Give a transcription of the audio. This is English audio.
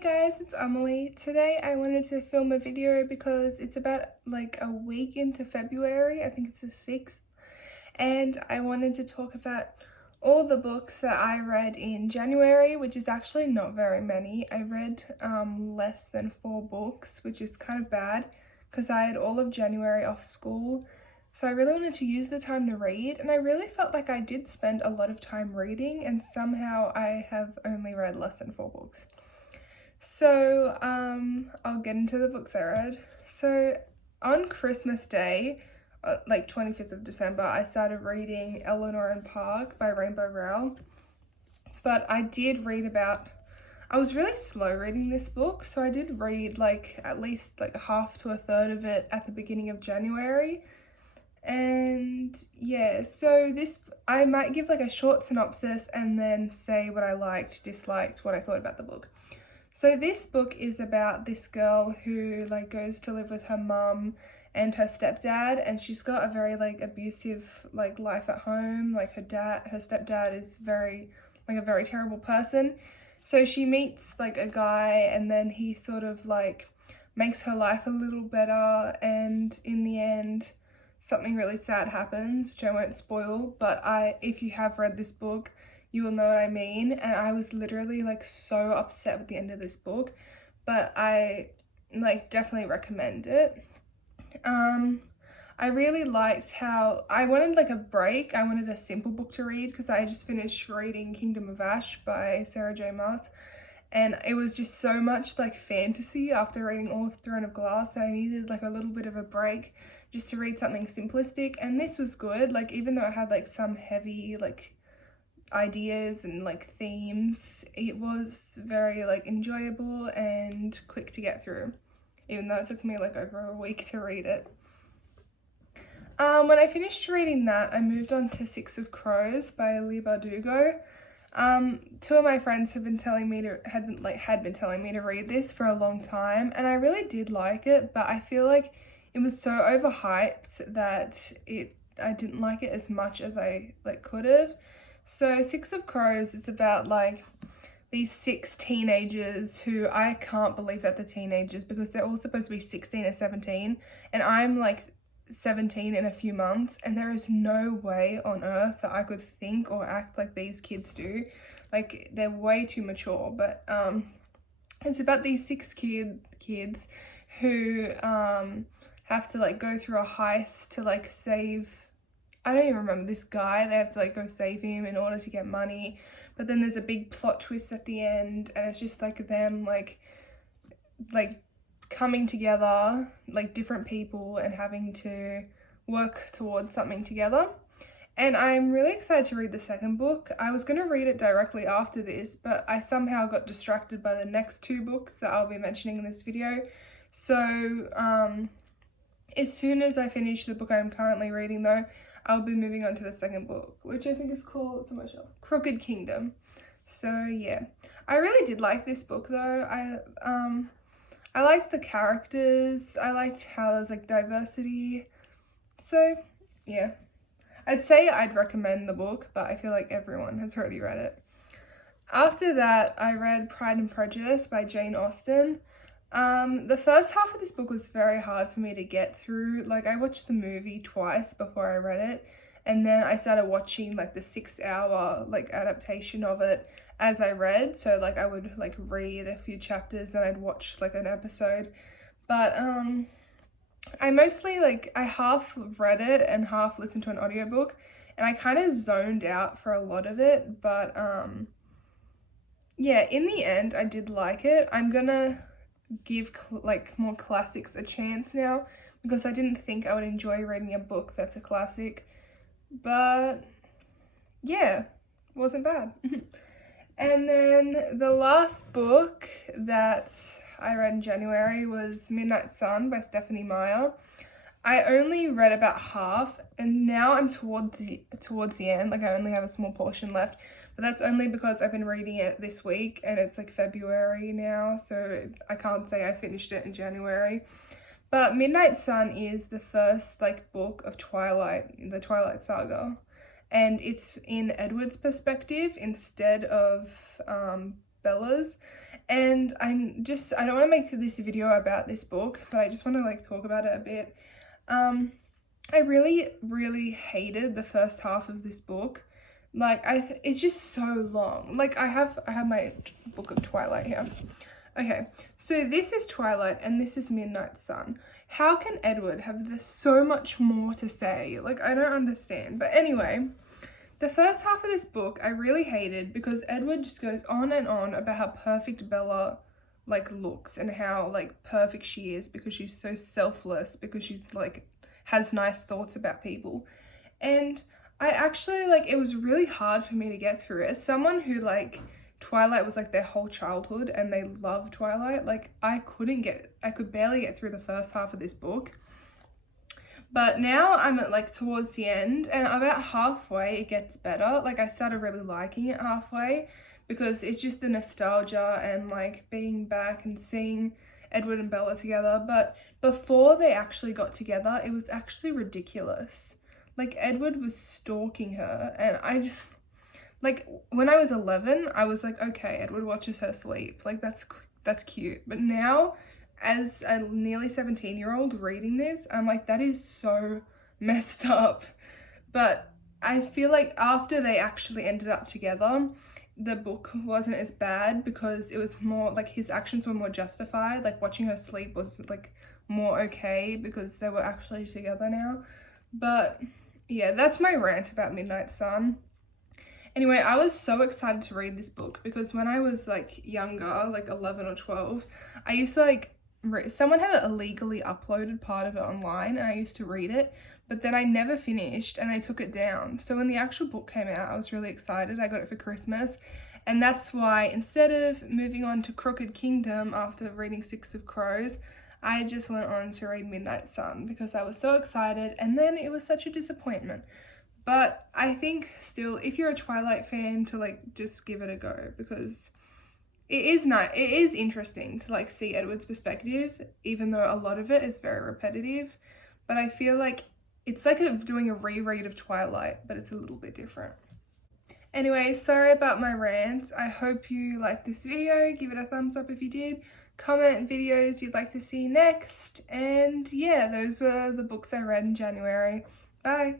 guys, it's Emily. Today I wanted to film a video because it's about like a week into February, I think it's the 6th, and I wanted to talk about all the books that I read in January, which is actually not very many. I read less than 4 books, which is kind of bad because I had all of January off school. So I really wanted to use the time to read, and I really felt like I did spend a lot of time reading, and somehow I have only read less than 4 books. So I'll get into the books I read. So on Christmas Day, like 25th of December, I started reading Eleanor and Park by Rainbow Rowell. But I was really slow reading this book, so I did read like at least like half to a third of it at the beginning of January. And yeah, so I might give like a short synopsis and then say what I liked, disliked, what I thought about the book. So this book is about this girl who like goes to live with her mum and her stepdad, and she's got a very like abusive like life at home. Like her stepdad is a very terrible person. So she meets like a guy, and then he sort of like makes her life a little better, and in the end something really sad happens, which I won't spoil, but if you have read this book, you will know what I mean. And I was literally like so upset with the end of this book, but I like definitely recommend it. I really liked how I wanted like a break. I wanted a simple book to read because I just finished reading Kingdom of Ash by Sarah J Maas, and it was just so much like fantasy after reading all of Throne of Glass that I needed like a little bit of a break just to read something simplistic. And this was good, like even though it had like some heavy like ideas and like themes, it was very like enjoyable and quick to get through, even though it took me like over a week to read it. When I finished reading that, I moved on to Six of Crows by Leigh Bardugo. Two of my friends had been telling me to read this for a long time, and I really did like it, but I feel like it was so overhyped that I didn't like it as much as I like could have. So Six of Crows is about like these 6 teenagers who, I can't believe that they're teenagers because they're all supposed to be 16 or 17, and I'm like 17 in a few months, and there is no way on earth that I could think or act like these kids do. Like they're way too mature. But it's about these 6 kids who have to like go through a heist to like save, I don't even remember, this guy. They have to like go save him in order to get money, but then there's a big plot twist at the end, and it's just like them like coming together, like different people, and having to work towards something together. And I'm really excited to read the second book. I was going to read it directly after this, but I somehow got distracted by the next 2 books that I'll be mentioning in this video. So as soon as I finish the book I'm currently reading though, I'll be moving on to the second book, which I think is called, it's on my shelf, Crooked Kingdom. So yeah, I really did like this book though. I liked the characters, I liked how there's like diversity. So yeah, I'd say I'd recommend the book, but I feel like everyone has already read it. After that, I read Pride and Prejudice by Jane Austen. The first half of this book was very hard for me to get through. Like I watched the movie twice before I read it, and then I started watching like the 6-hour like adaptation of it as I read. So like I would like read a few chapters, then I'd watch like an episode. But I mostly I half read it and half listened to an audiobook, and I kind of zoned out for a lot of it. But yeah, in the end I did like it. I'm gonna give like more classics a chance now because I didn't think I would enjoy reading a book that's a classic, but yeah, wasn't bad. And then the last book that I read in January was Midnight Sun by Stephanie Meyer. I only read about half, and now I'm towards the end. Like I only have a small portion left, but that's only because I've been reading it this week and it's like February now, so I can't say I finished it in January. But Midnight Sun is the first like book of the Twilight Saga, and it's in Edward's perspective instead of Bella's. And I don't want to make this video about this book, but I just want to like talk about it a bit. I really hated the first half of this book. Like it's just so long. Like I have my book of Twilight here. Okay, so this is Twilight and this is Midnight Sun. How can Edward have so much more to say? Like, I don't understand. But anyway, the first half of this book I really hated because Edward just goes on and on about how perfect Bella like looks and how like perfect she is because she's so selfless, because she's like has nice thoughts about people. And I actually like, it was really hard for me to get through it. As someone who like Twilight was like their whole childhood and they loved Twilight, like I could barely get through the first half of this book. But now I'm at like towards the end and about halfway it gets better. Like I started really liking it halfway because it's just the nostalgia and like being back and seeing Edward and Bella together. But before they actually got together, it was actually ridiculous. Like Edward was stalking her and I just, like when I was 11, I was like, okay, Edward watches her sleep. Like that's cute. But now as a nearly 17-year-old reading this, I'm like, that is so messed up. But I feel like after they actually ended up together, the book wasn't as bad because it was more like his actions were more justified. Like watching her sleep was like more okay because they were actually together now. But yeah, that's my rant about Midnight Sun. Anyway, I was so excited to read this book because when I was like younger, like 11 or 12, I used to like someone had illegally uploaded part of it online and I used to read it, but then I never finished and I took it down. So when the actual book came out, I was really excited. I got it for Christmas, and that's why instead of moving on to Crooked Kingdom after reading Six of Crows, I just went on to read Midnight Sun because I was so excited, and then it was such a disappointment. But I think still, if you're a Twilight fan, to like just give it a go because it is nice. It is interesting to like see Edward's perspective, even though a lot of it is very repetitive. But I feel like it's like doing a reread of Twilight, but it's a little bit different. Anyway, sorry about my rant. I hope you liked this video. Give it a thumbs up if you did. Comment videos you'd like to see next. And yeah, those were the books I read in January. Bye.